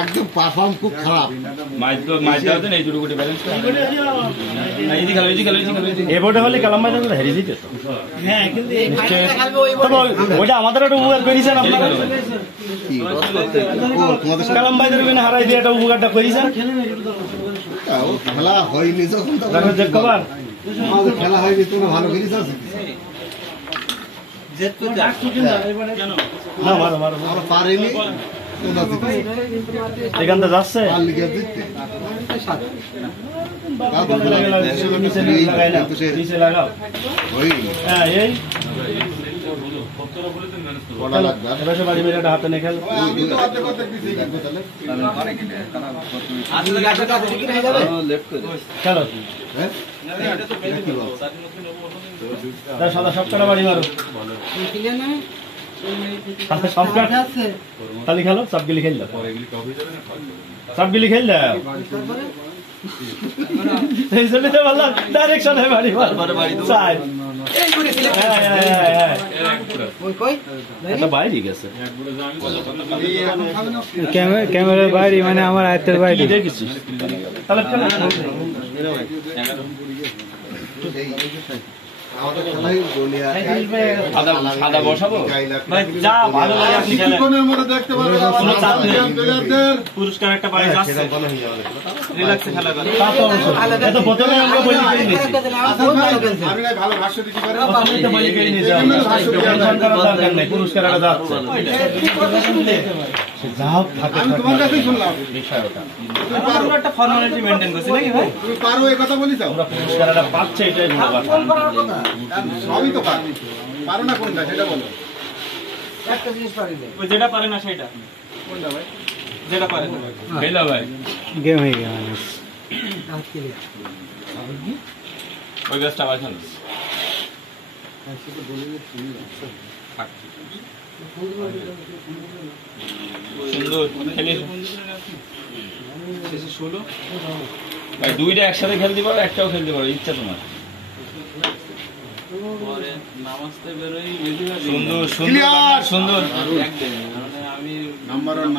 একদম পারফর্ম খুব খারাপ। এবারে হলে কালাম ভাই হেরে যেত। ওইটা আমাদের একটা উপকার করেছেন আপনারা, কালাম ভাইদের হারাই দিয়ে একটা উপকারটা করেছেন। খেলা হয়নি যখন খবর খেলা হয়নি তোমরা ভালো খেলিস পারেনি এখান থেকে যাচ্ছে লাগাও। হ্যাঁ এই বাড়ি মেরে একটা হাতে নিয়ে খেল। খেলো সাদা সব কটা বাড়ি মারো খালি খেলো, সবগুলি খেল দাও, সবগুলি খেল দাও। বললাম ডাইরেকশন বাড়ি বাইরে গেছে ক্যামেরার বাইরে, মানে আমার আয়ত্তের বাইরে দেখেছিস। পুরস্কার একটা পাই যাচ্ছে, রিল্যাক্সে খেলা করে। এত প্রথমে আমরা বলি করে নিয়েছি, আমি না ভালো ভাষ্য দিতে পারি, আপনি তো বলি করে নিয়েছি, টেনশন করার দরকার নেই, পুরস্কার একটা যাচ্ছে। যাও থাকে, আমি তোমার কাছেই শুনলাম বিষয়টা, আমরা একটা ফর্মালিটি মেইনটেইন করছি নাকি ভাই? তুমি পারো এই কথা বলি যাও, আমরা পুরস্কার একটা পাচ্ছে, এটাই বড় কথা। সবই তো পারো, পারো না কোনটা সেটা বলো। একটা জিনিস পারি না, ওই যেটা পারে না সেটা কোনটা ভাই? যেটা পারে না খেলা ভাই, গেম হয়ে গেল আজকে। ওই গাছটা আবার খেলো, সুন্দর খেলিস ভাই। দুইটা একসাথে খেলতে পারো, একটাও খেলতে পারো, ইচ্ছা তোমার। সুন্দর সুন্দর সুন্দর, আমি নাম্বার ওয়ান